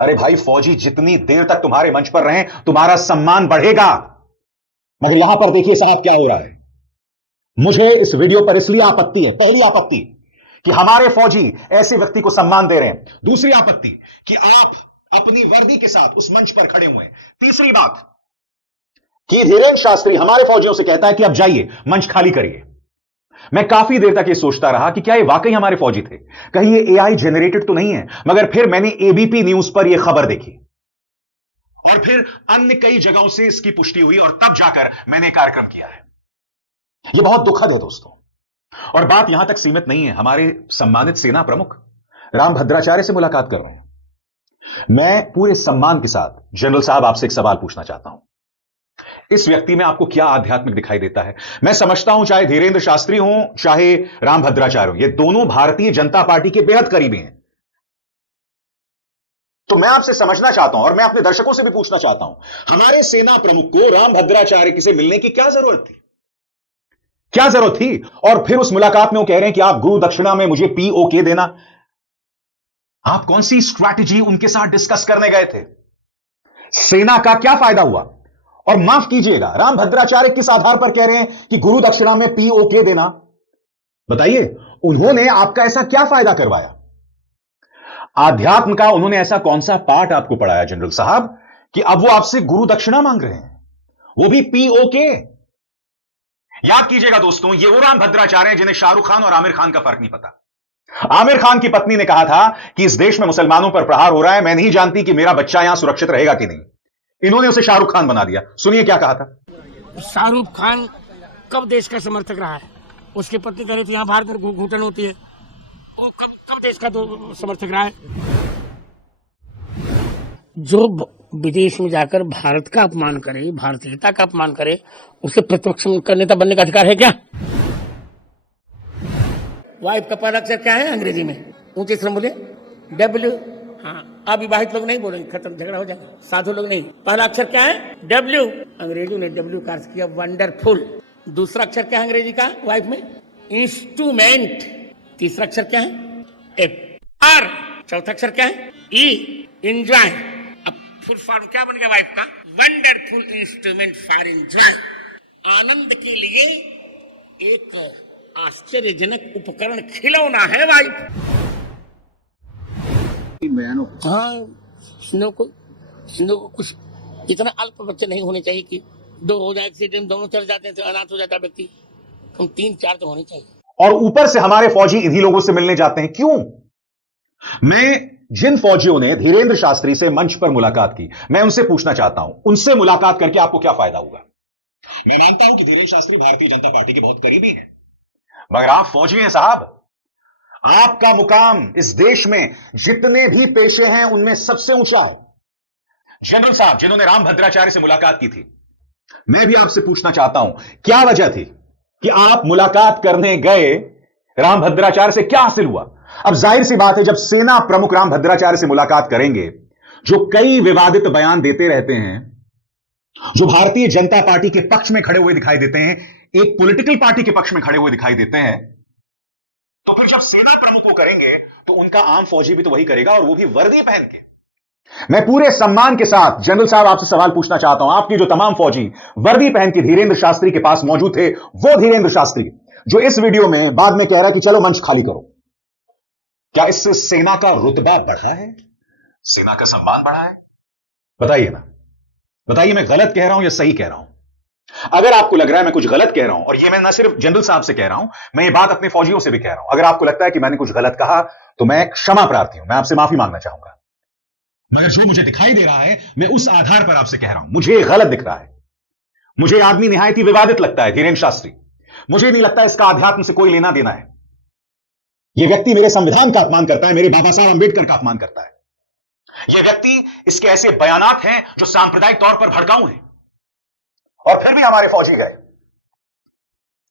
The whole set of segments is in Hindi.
अरे भाई, फौजी जितनी देर तक तुम्हारे मंच पर रहें, तुम्हारा सम्मान बढ़ेगा। मगर यहां पर देखिए साहब क्या हो रहा है। मुझे इस वीडियो पर इसलिए आपत्ति है, पहली आपत्ति कि हमारे फौजी ऐसे व्यक्ति को सम्मान दे रहे हैं। दूसरी आपत्ति कि आप अपनी वर्दी के साथ उस मंच पर खड़े हुए हैं। तीसरी बात कि धीरेन्द्र शास्त्री हमारे फौजियों से कहता है कि अब जाइए, मंच खाली करिए। मैं काफी देर तक ये सोचता रहा कि क्या ये वाकई हमारे फौजी थे, कहीं ये एआई जनरेटेड तो नहीं है। मगर फिर मैंने एबीपी न्यूज पर यह खबर देखी और फिर अन्य कई जगहों से इसकी पुष्टि हुई और तब जाकर मैंने कार्यक्रम किया है। यह बहुत दुखद है दोस्तों। और बात यहां तक सीमित नहीं है। हमारे सम्मानित सेना प्रमुख राम भद्राचार्य से मुलाकात कर रहे हैं। मैं पूरे सम्मान के साथ जनरल साहब आपसे एक सवाल पूछना चाहता हूं। इस व्यक्ति में आपको क्या आध्यात्मिक दिखाई देता है? मैं समझता हूं चाहे धीरेन्द्र शास्त्री हों चाहे राम भद्राचार्य हो, ये दोनों भारतीय जनता पार्टी के बेहद करीबी हैं। तो मैं आपसे समझना चाहता हूं और मैं अपने दर्शकों से भी पूछना चाहता हूं, हमारे सेना प्रमुख को राम भद्राचार्य से मिलने की क्या जरूरत थी? क्या जरूरत थी? और फिर उस मुलाकात में वो कह रहे हैं कि आप गुरु दक्षिणा में मुझे पीओके देना। आप कौन सी स्ट्रैटेजी उनके साथ डिस्कस करने गए थे? सेना का क्या फायदा हुआ? और माफ कीजिएगा, राम भद्राचार्य किस आधार पर कह रहे हैं कि गुरु दक्षिणा में पीओके देना? बताइए, उन्होंने आपका ऐसा क्या फायदा करवाया? आध्यात्म का उन्होंने ऐसा कौन सा पाठ आपको पढ़ाया जनरल साहब कि अब वो आपसे गुरु दक्षिणा मांग रहे हैं, वो भी पीओके? याद कीजिएगा दोस्तों, ये वो राम भद्राचार्य हैं जिन्हें शाहरुख खान और आमिर खान का फर्क नहीं पता। आमिर खान की पत्नी ने कहा था कि इस देश में मुसलमानों पर प्रहार हो रहा है, मैं नहीं जानती कि मेरा बच्चा यहां सुरक्षित रहेगा कि नहीं। इन्होंने उसे शाहरुख खान बना दिया। सुनिए क्या कहा था। शाहरुख खान कब देश का समर्थक रहा है? उसकी पत्नी कह रही थी यहाँ बाहर कर घुटन होती है, वो कब देश का तो समर्थक रहा है? जो विदेश में जाकर भारत का अपमान करे, भारतीयता का अपमान करे, उसे प्रतिपक्ष का नेता बनने का अधिकार है क्या? वाइफ का पहला अक्षर क्या है अंग्रेजी में? ऊंचे से बोले डब्ल्यू। हाँ, अविवाहित लोग नहीं बोलेंगे, खत्म, झगड़ा हो जाएगा। साधु लोग नहीं। पहला अक्षर क्या है? डब्ल्यू। अंग्रेजों ने डब्ल्यू का अर्थ किया वंडरफुल। दूसरा अक्षर क्या है अंग्रेजी का वाइफ में? इंस्ट्रूमेंट। तीसरा अक्षर क्या है? एफ। आर। चौथा अक्षर क्या है? ई। एंजॉय। अब फुल फॉर्म क्या बन गया वाइफ का? Wonderful instrument for enjoy. आनंद के लिए एक आश्चर्यजनक उपकरण, खिलौना है वाइफ। हाँ, सिंधु को कुछ इतना अल्प बच्चे नहीं होने चाहिए कि दो हो जाए, एक्सीडेंट दोनों चल जाते हैं तो अनाथ हो जाता है व्यक्ति। हम 3-4 तो होने चाहिए। और ऊपर से हमारे फौजी इन्हीं लोगों से मिलने जाते हैं, क्यों? मैं जिन फौजियों ने धीरेन्द्र शास्त्री से मंच पर मुलाकात की, मैं उनसे पूछना चाहता हूं, उनसे मुलाकात करके आपको क्या फायदा होगा? मैं मानता हूं कि धीरेन्द्र शास्त्री भारतीय जनता पार्टी के बहुत करीबी हैं, मगर आप फौजी हैं साहब। आपका मुकाम इस देश में जितने भी पेशे हैं उनमें सबसे ऊंचा है। जनरल साहब जिन्होंने राम भद्राचार्य से मुलाकात की थी, मैं भी आपसे पूछना चाहता हूं, क्या वजह थी कि आप मुलाकात करने गए? राम भद्राचार्य से क्या हासिल हुआ? अब जाहिर सी बात है, जब सेना प्रमुख राम भद्राचार्य से मुलाकात करेंगे, जो कई विवादित बयान देते रहते हैं, जो भारतीय जनता पार्टी के पक्ष में खड़े हुए दिखाई देते हैं, एक पॉलिटिकल पार्टी के पक्ष में खड़े हुए दिखाई देते हैं, तो फिर जब सेना प्रमुख को करेंगे तो उनका आम फौजी भी तो वही करेगा, और वो भी वर्दी पहन के। मैं पूरे सम्मान के साथ जनरल साहब आपसे सवाल पूछना चाहता हूं, आपकी जो तमाम फौजी वर्दी पहन के धीरेन्द्र शास्त्री के पास मौजूद थे, वो धीरेन्द्र शास्त्री जो इस वीडियो में बाद में कह रहा है कि चलो मंच खाली करो, क्या इससे सेना का रुतबा बढ़ा है? सेना का सम्मान बढ़ा है? बताइए ना, बताइए, मैं गलत कह रहा हूं या सही कह रहा हूं? अगर आपको लग रहा है मैं कुछ गलत कह रहा हूं, और ये मैं ना सिर्फ जनरल साहब से कह रहा हूं, मैं ये बात अपने फौजियों से भी कह रहा हूं, अगर आपको लगता है कि मैंने कुछ गलत कहा तो मैं क्षमा प्रार्थी हूं, मैं आपसे माफी मांगना चाहूंगा। मगर जो मुझे दिखाई दे रहा है, मैं उस आधार पर आपसे कह रहा हूं, मुझे गलत दिख रहा है। मुझे आदमी निहायत ही विवादित लगता है धीरेन्द्र शास्त्री। मुझे नहीं लगता इसका आध्यात्म से कोई लेना देना है। यह व्यक्ति मेरे संविधान का अपमान करता है, मेरे बाबा साहब अंबेडकर का अपमान करता है। यह व्यक्ति, इसके ऐसे बयानात हैं जो सांप्रदायिक तौर पर भड़काऊ हैं, और फिर भी हमारे फौजी गए।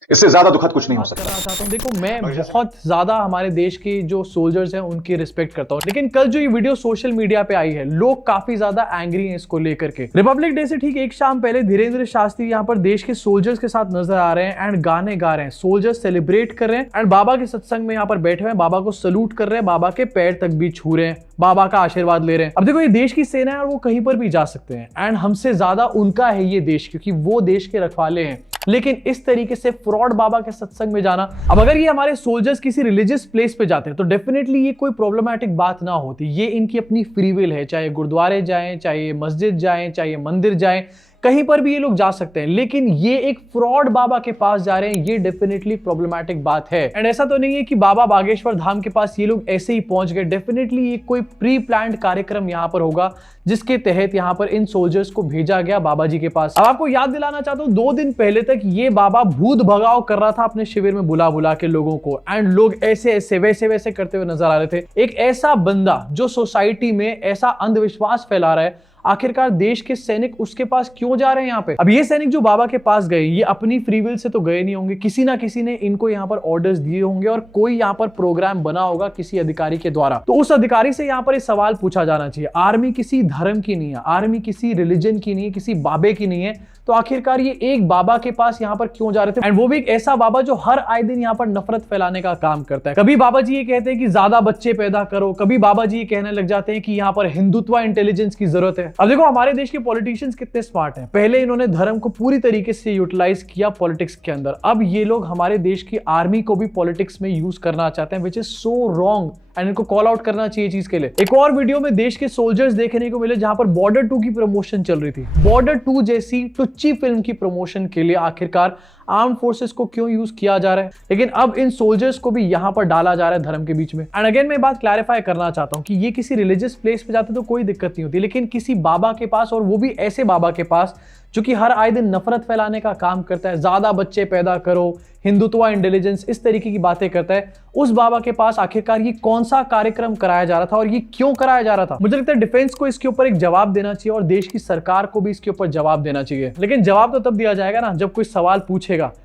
इससे ज्यादा दुखद कुछ नहीं हो सकता। करना चाहता हूं, देखो मैं बहुत ज्यादा हमारे देश के जो सोल्जर्स हैं उनकी रिस्पेक्ट करता हूं, लेकिन कल जो ये वीडियो सोशल मीडिया पे आई है, लोग काफी ज्यादा एंग्री हैं इसको लेकर के। रिपब्लिक डे से ठीक एक शाम पहले धीरेन्द्र शास्त्री यहाँ पर देश के सोल्जर्स के साथ नजर आ रहे हैं एंड गाने गा रहे हैं, सोल्जर्स सेलिब्रेट कर रहे हैं एंड बाबा के सत्संग में यहाँ पर बैठे हुए हैं, बाबा को सलूट कर रहे हैं, बाबा के पैर तक भी छू रहे हैं, बाबा का आशीर्वाद ले रहे हैं। अब देखो ये देश की सेना है और वो कहीं पर भी जा सकते हैं एंड हमसे ज्यादा उनका है ये देश, क्योंकि वो देश के रखवाले हैं। लेकिन इस तरीके से फ्रॉड बाबा के सत्संग में जाना, अब अगर ये हमारे सोल्जर्स किसी रिलीजियस प्लेस पे जाते हैं तो डेफिनेटली ये कोई प्रॉब्लमैटिक बात ना होती, ये इनकी अपनी फ्री विल है, चाहे गुरुद्वारे जाएं, चाहे मस्जिद जाएं, चाहे मंदिर जाएं, कहीं पर भी ये लोग जा सकते हैं। लेकिन ये एक फ्रॉड बाबा के पास जा रहे हैं, ये डेफिनेटली प्रॉब्लमैटिक बात है। एंड ऐसा तो नहीं है कि बाबा बागेश्वर धाम के पास ये लोग ऐसे ही पहुंच गए, डेफिनेटली ये कोई प्री प्लान्ड कार्यक्रम यहाँ पर होगा जिसके तहत यहाँ पर इन सोल्जर्स को भेजा गया बाबा जी के पास। अब आपको याद दिलाना चाहता हूँ, 2 दिन पहले तक ये बाबा भूत भगाओ कर रहा था अपने शिविर में बुला बुला के लोगों को, एंड लोग ऐसे ऐसे वैसे वैसे करते हुए नजर आ रहे थे। एक ऐसा बंदा जो सोसाइटी में ऐसा अंधविश्वास फैला रहा है, आखिरकार देश के सैनिक उसके पास क्यों जा रहे हैं यहाँ पे? अब ये सैनिक जो बाबा के पास गए, ये अपनी फ्री विल से तो गए नहीं होंगे, किसी ना किसी ने इनको यहाँ पर ऑर्डर्स दिए होंगे और कोई यहाँ पर प्रोग्राम बना होगा किसी अधिकारी के द्वारा। तो उस अधिकारी से यहाँ पर ये सवाल पूछा जाना चाहिए, आर्मी किसी धर्म की नहीं है, आर्मी किसी रिलीजन की नहीं है, किसी बाबे की नहीं है, तो आखिरकार ये एक बाबा के पास यहाँ पर क्यों जा रहे थे? एंड वो भी एक ऐसा बाबा जो हर आए दिन यहाँ पर नफरत फैलाने का काम करता है। कभी बाबा जी ये कहते हैं कि ज्यादा बच्चे पैदा करो, कभी बाबा जी ये कहने लग जाते हैं कि यहाँ पर हिंदुत्व इंटेलिजेंस की जरूरत है। अब देखो हमारे देश के पॉलिटिशियंस कितने स्मार्ट हैं, पहले इन्होंने धर्म को पूरी तरीके से यूटिलाइज किया पॉलिटिक्स के अंदर, अब ये लोग हमारे देश की आर्मी को भी पॉलिटिक्स में यूज करना चाहते हैं, which is so wrong and इनको कॉल आउट करना चाहिए चीज के लिए। एक और वीडियो में देश के सोल्जर्स देखने को मिले जहां पर बॉर्डर 2 की प्रमोशन चल रही थी। बॉर्डर 2 जैसी टुच्ची फिल्म की प्रमोशन के लिए आखिरकार आर्म फोर्सेस को क्यों यूज किया जा रहा है, लेकिन अब इन सोल्जर्स को भी यहां पर डाला जा रहा है धर्म के बीच में। एंड अगेन मैं बात क्लैरिफाई करना चाहता हूं कि ये किसी रिलीजियस प्लेस पे जाते तो कोई दिक्कत नहीं होती, लेकिन किसी बाबा के पास, और वो भी ऐसे बाबा के पास जो कि हर आए दिन नफरत फैलाने का काम करता है, ज्यादा बच्चे पैदा करो, हिंदुत्व इंटेलिजेंस, इस तरीके की बातें करता है, उस बाबा के पास आखिरकार ये कौन सा कार्यक्रम कराया जा रहा था और ये क्यों कराया जा रहा था? मुझे लगता है डिफेंस को इसके ऊपर एक जवाब देना चाहिए और देश की सरकार को भी इसके ऊपर जवाब देना चाहिए। लेकिन जवाब तो तब दिया जाएगा ना जब कोई सवाल पूछेगा।